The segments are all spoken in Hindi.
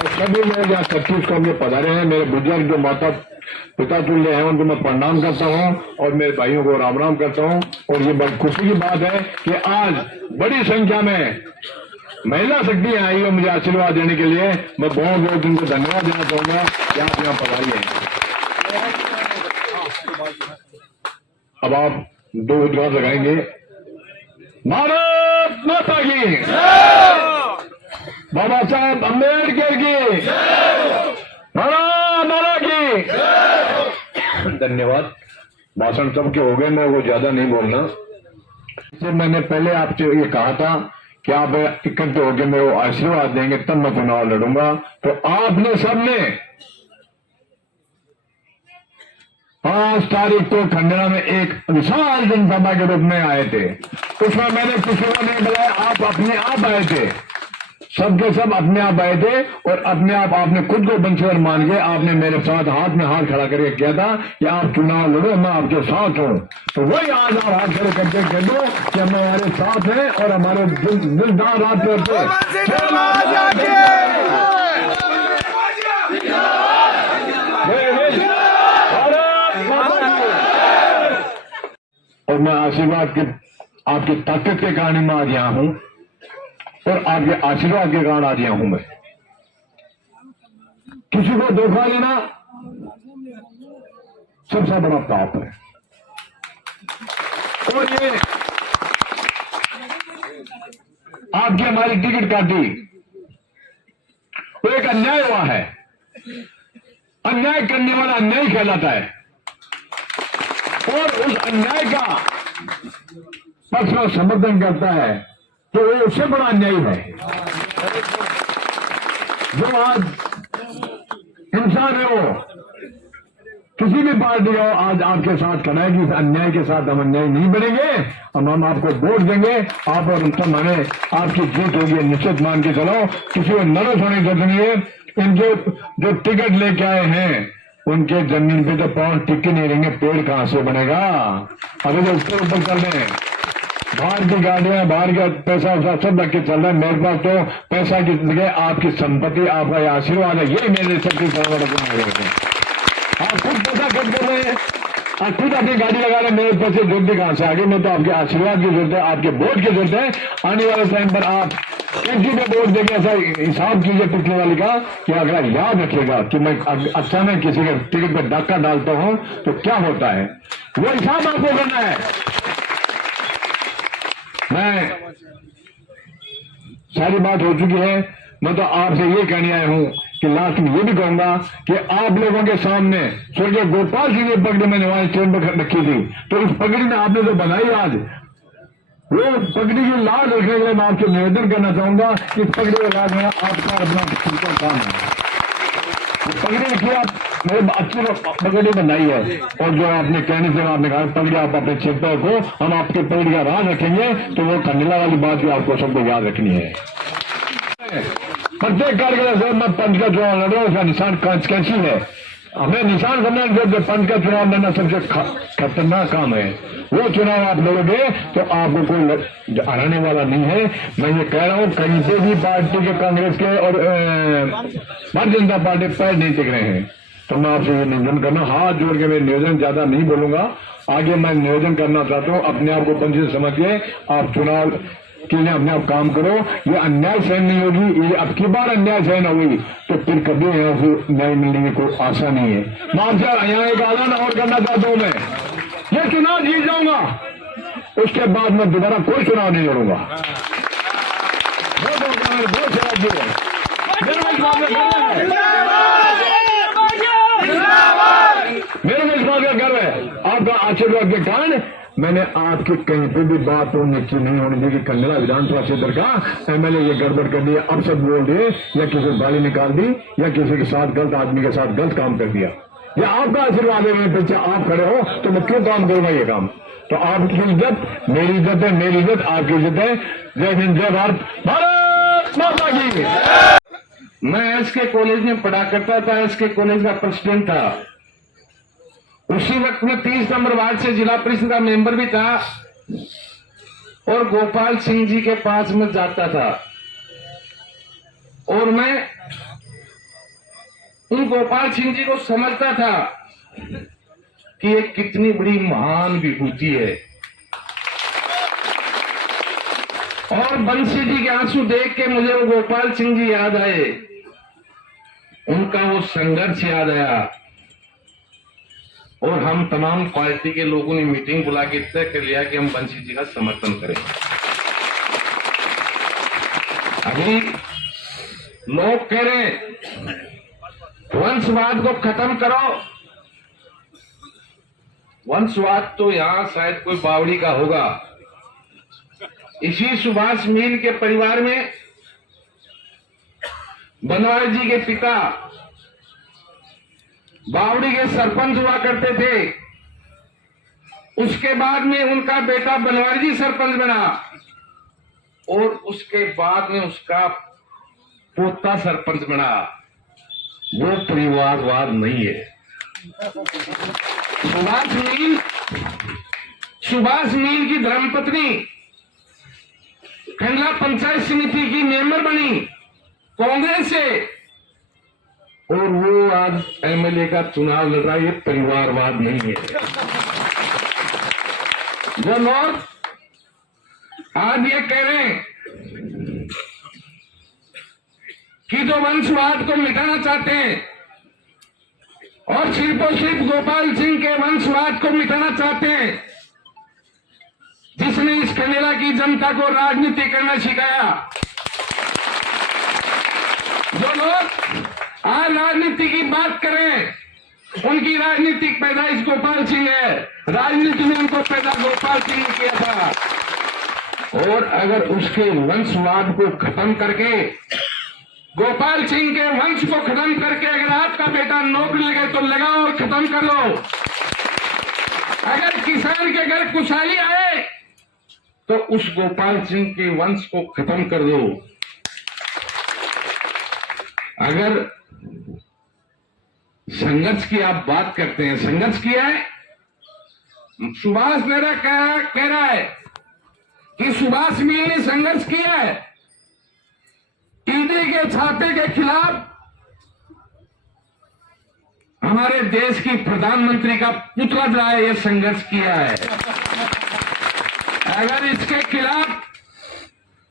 सभी लोग यहाँ 36 को हमने पधारे हैं। मेरे बुजुर्ग जो माता पिता तुल्य हैं उनको मैं प्रणाम करता हूँ और मेरे भाइयों को राम राम करता हूँ। और ये बड़ी खुशी की बात है कि आज बड़ी संख्या में महिला शक्तियां आई है मुझे आशीर्वाद देने के लिए। मैं बहुत बहुत उनको धन्यवाद देना चाहूंगा कि आप यहाँ पधारी हैं। अब आप 2 उद्गार लगाएंगे। भारत माता की, बाबा साहब अम्बेडकर की, मारा की। धन्यवाद। भाषण सबके हो गए, मैं वो ज्यादा नहीं बोलना। मैंने पहले आपसे ये कहा था कि आप इकट्ठे होकर मेरे को आशीर्वाद देंगे तब मैं चुनाव लड़ूंगा। तो आपने सबने 5 तारीख को खंडरा में एक विशाल जनसभा के रूप में आए थे। उसमें मैंने किसी को नहीं बुलाया, आप अपने आप आए थे। सबके सब अपने आप आए थे और अपने आप आपने खुद को बंशीधर मान के आपने मेरे साथ हाथ में हाथ खड़ा करके किया था कि आप चुनाव लड़ो, मैं आपके साथ हूं। तो वही आज आप हाथ खड़े करके कह दो कि हम हमारे साथ हैं और हमारे दिल रात करते। और मैं आशीर्वाद की आपकी ताकत के कारण मैं आज यहाँ हूं और आपके आशीर्वाद के कारण आज यहाँ हूं। मैं किसी को धोखा देना सबसे बड़ा पाप है। और ये आपकी हमारी टिकट काटी तो एक अन्याय हुआ है। अन्याय करने वाला अन्याय कहलाता है और उस अन्याय का पक्ष में समर्थन करता है तो वो उससे बड़ा अन्याय है। जो आज इंसान है वो किसी भी पार्टी हो आज आपके साथ खड़ा है कि इस अन्याय के साथ हम अन्याय नहीं बनेंगे। हम आपको वोट देंगे, आप और तब हमें आपकी जीत होगी निश्चित मान के चलो। किसी को नर्वस होने की जरूरत नहीं है। इनके जो टिकट लेके आए हैं उनके जमीन पे तो पांव टिके नहीं रहेंगे, पेड़ कहां से बनेगा। अभी तो ऊपर चल रहे हैं, बाहर की गाड़ियां, बाहर का पैसा सब रख के चल रहा है। मेरे पास तो पैसा की जगह आपकी संपत्ति, आपका आशीर्वाद है, ये मेरे सबकी तरफ। आप खुद पैसा खर्च कर रहे हैं, आप खुद अपनी गाड़ी लगा रहे हैं, मेरे पैसे जरूरत कहां से आगे। मैं तो आपके आशीर्वाद की जरूरत है, आपके वोट की जरूरत है। आने वाले टाइम पर आप एक जी में वोट देंगे, ऐसा हिसाब कीजिए पिछले वाली का कि अगर याद रखेगा कि मैं अचानक किसी के टिकट पर डाका डालता हूं तो क्या होता है, वो हिसाब आपको करना है। मैं सारी बात हो चुकी है। मैं तो आपसे ये कहने आया हूं कि लास्ट में ये भी कहूंगा कि आप लोगों के सामने स्वर्गीय गोपाल सिंह की पगड़ी मैंने वहां स्टैंड पर रखी थी, तो इस पगड़ी में आपने जो बनाई आज, वो पगड़ी की लाज रखने के लिए मैं आपसे निवेदन करना चाहूंगा कि इस पगड़ी का लाज मेरा आपका अपना काम है। पगड़ी रखिए आप, मेरे अच्छी पगड़ी बनाई है और जो आपने कहने से आपने कहा पगड़ी आप अपने क्षेत्र को हम आपके पगड़ी का राज रखेंगे, तो वो खंडला वाली बात भी आपको सबको याद रखनी है। प्रत्येक कार्यक्रम से मैं पंच का चुनाव लड़ रहा हूं, उसका निशान कैंची है। हमें निशान समझना जो पंच का चुनाव लड़ना सबसे खतरनाक काम है। वो चुनाव आप लड़ोगे तो आपको कोई हराने वाला नहीं है। मैं ये कह रहा हूं कहीं से भी पार्टी के, कांग्रेस के और भारतीय जनता पार्टी पैर नहीं टिक रहे हैं। तो मैं आपसे ये निवेदन करना, हाथ जोड़ के मैं निवेदन ज्यादा नहीं बोलूंगा। आगे मैं निवेदन करना चाहता हूँ, अपने आप को पंच समझिए, आप चुनाव के लिए अपने आप काम करो। ये अन्याय सहन नहीं होगी, ये अब की बार अन्याय सहन होगी तो फिर कभी यहाँ से न्याय मिलने की कोई आशा नहीं है। मैं आपसे यहाँ एक ऐलान और करना चाहता हूँ, मैं ये चुनाव जीत जाऊंगा, उसके बाद मैं दोबारा कोई चुनाव नहीं लड़ूंगा। मेरे को इस बात का गर्व है, आपका आशीर्वाद के कारण मैंने आपकी कहीं पे भी बात हो निश्चित नहीं होने दी कि खंडला विधानसभा क्षेत्र का एमएलए ये गड़बड़ कर दिया, अब सब बोल दिए, या किसी को गाली निकाल दी, या किसी के साथ गलत आदमी के साथ गलत काम कर दिया। ये आपका आशीर्वाद है, मेरे पीछे आप खड़े हो तो मैं क्यों काम करूंगा ये काम। तो आपकी इज्जत मेरी इज्जत है, मेरी इज्जत आपकी इज्जत है। जय हिंद, जय भारत, भारत माता की। मैं एसके कॉलेज में पढ़ा करता था, एसके कॉलेज का प्रेसिडेंट था। उसी वक्त में 30 नंबर वार्ड से जिला परिषद का मेंबर भी था और गोपाल सिंह जी के पास में जाता था। और मैं उन गोपाल सिंह जी को समझता था कि ये कितनी बड़ी महान विभूति है। और बंसी जी के आंसू देख के मुझे वो गोपाल सिंह जी याद आए, उनका वो संघर्ष याद आया। और हम तमाम पार्टी के लोगों ने मीटिंग बुला के तय कर लिया कि हम बंसी जी का समर्थन करें। अभी लोग कह रहे वंशवाद को खत्म करो। वंशवाद तो यहां शायद कोई बावड़ी का होगा। इसी सुभाष मील के परिवार में बनवारी जी के पिता बावड़ी के सरपंच हुआ करते थे। उसके बाद में उनका बेटा बनवारी जी सरपंच बना और उसके बाद में उसका पोता सरपंच बना। वो परिवारवाद नहीं है। सुभाष मील की धर्मपत्नी खंडला पंचायत समिति की मेंबर बनी कांग्रेस से, और वो आज एमएलए का चुनाव लड़ रहा है। ये परिवारवाद नहीं है। जो लोग आज ये कह रहे हैं कि जो वंशवाद को मिटाना चाहते हैं और सिर्फ और सिर्फ गोपाल सिंह के वंशवाद को मिटाना चाहते हैं, जिसने इस खंडेला की जनता को राजनीति करना सिखाया, जो लोग आज राजनीति की बात करें, उनकी राजनीतिक पैदाइश गोपाल सिंह है। राजनीति में उनको पैदा गोपाल सिंह ने किया था। और अगर उसके वंशवाद को खत्म करके, गोपाल सिंह के वंश को खत्म करके अगर आपका बेटा नौकरी लगे तो लगाओ और खत्म कर लो। अगर किसान के घर खुशहाली आए तो उस गोपाल सिंह के वंश को खत्म कर दो। अगर संघर्ष की आप बात करते हैं, संघर्ष किया है। सुभाष मेरा कह रहा है कि सुभाष मील ने संघर्ष किया है। ईडी के छापे के खिलाफ हमारे देश की प्रधानमंत्री का पुतला जलाया, यह संघर्ष किया है। अगर इसके खिलाफ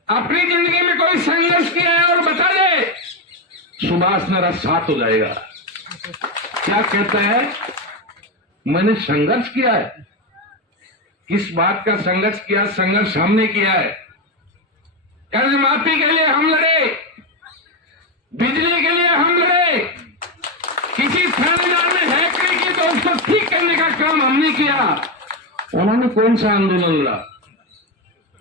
अपनी जिंदगी में कोई संघर्ष किया है और बता दे, सुभाष मेरा साथ हो जाएगा। क्या कहता है? मैंने संघर्ष किया है। किस बात का संघर्ष किया? संघर्ष हमने किया है। कर्ज माफी के लिए हम लड़े, बिजली के लिए हम लड़े, किसी थानेदार ने हैकरी की तो उसको ठीक करने का काम हमने किया। उन्होंने कौन सा आंदोलन लड़ा?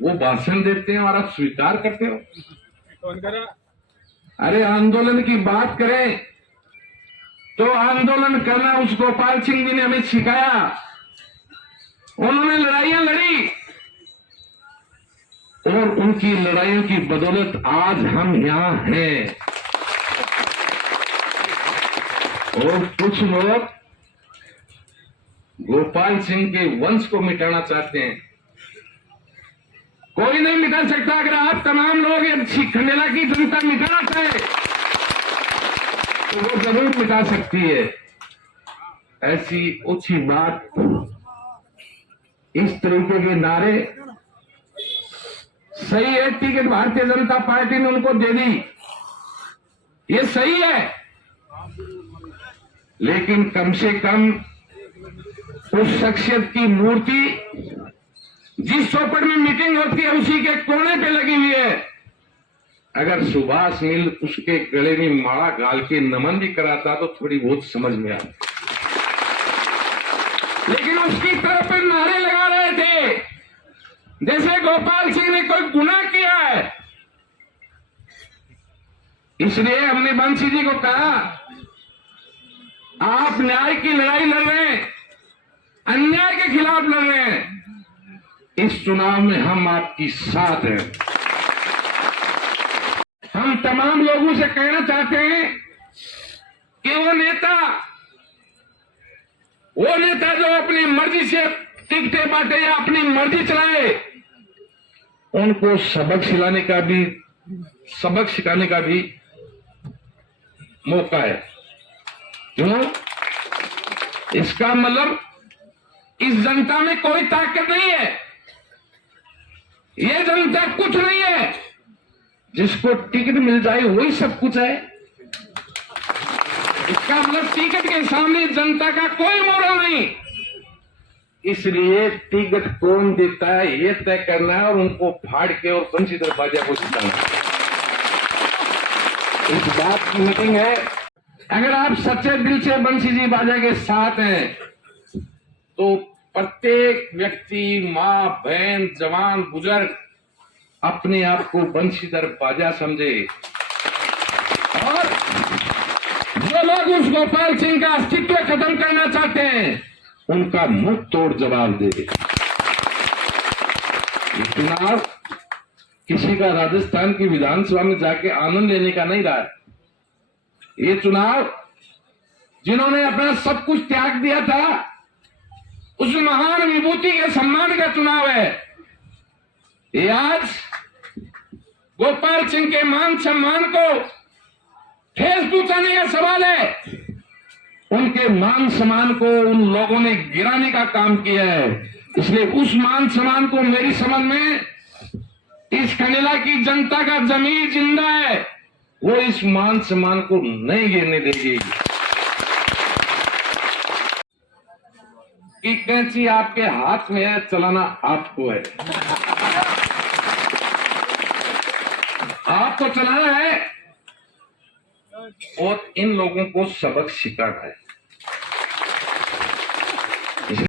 वो भाषण देते हैं और आप स्वीकार करते हो। कौन करा? अरे आंदोलन की बात करें तो आंदोलन करना उस गोपाल सिंह जी ने हमें सिखाया। उन्होंने लड़ाइयां लड़ी और उनकी लड़ाइयों की बदौलत आज हम यहां हैं। और कुछ लोग गोपाल सिंह के वंश को मिटाना चाहते हैं। कोई नहीं मिटा सकता। अगर आप तमाम लोग खंडेला की जनता मिटाना चाहे तो वो जरूर मिटा सकती है। ऐसी ऊंची बात, इस तरीके के नारे सही है। टिकट भारतीय जनता पार्टी ने उनको दे दी, ये सही है, लेकिन कम से कम उस शख्सियत की मूर्ति जिस चौपट में मीटिंग होती है उसी के कोने पे लगी हुई है। अगर सुभाष मील उसके गले में माला गाल के नमन भी कराता तो थोड़ी बहुत समझ में आती, लेकिन उसकी तरफ पर नारे लगा रहे थे जैसे गोपाल सिंह ने कोई गुनाह किया है। इसलिए हमने बंसी जी को कहा, आप न्याय की लड़ाई लड़ रहे हैं, अन्याय के खिलाफ लड़ रहे हैं। इस चुनाव में हम आपकी साथ हैं। हम तमाम लोगों से कहना चाहते हैं कि वो नेता जो अपनी मर्जी से टिकटें बांटे या अपनी मर्जी चलाए, उनको सबक सिखाने का भी मौका है। क्यों? इसका मतलब इस जनता में कोई ताकत नहीं है। ये जनता कुछ नहीं है। जिसको टिकट मिल जाए वही सब कुछ है। इसका मतलब टिकट के सामने जनता का कोई मोरल नहीं। इसलिए टिकट कौन देता है ये तय करना है और उनको फाड़ के और बंशीधर बाजा को जिताना है। इस बात की मीटिंग है। अगर आप सच्चे दिल से बंशी जी बाजा के साथ हैं तो प्रत्येक व्यक्ति, मां, बहन, जवान, बुजुर्ग अपने आप को बंशीधर बाजा समझे और जो लोग उस गोपाल सिंह का अस्तित्व खत्म करना चाहते हैं उनका मुंह तोड़ जवाब दे। ये चुनाव किसी का राजस्थान की विधानसभा में जाके आनंद लेने का नहीं रहा है। ये चुनाव जिन्होंने अपना सब कुछ त्याग दिया था उस महान विभूति के सम्मान का चुनाव है। ये आज गोपाल सिंह के मान सम्मान को ठेस पहुंचाने का सवाल है। उनके मान सम्मान को उन लोगों ने गिराने का काम किया है। इसलिए उस मान सम्मान को मेरी समझ में इस खंडेला की जनता का जमीर जिंदा है, वो इस मान सम्मान को नहीं गिरने देगी। कि कैंची आपके हाथ में है, चलाना आपको है। आपको चलाना है और इन लोगों को सबक सिखाना है।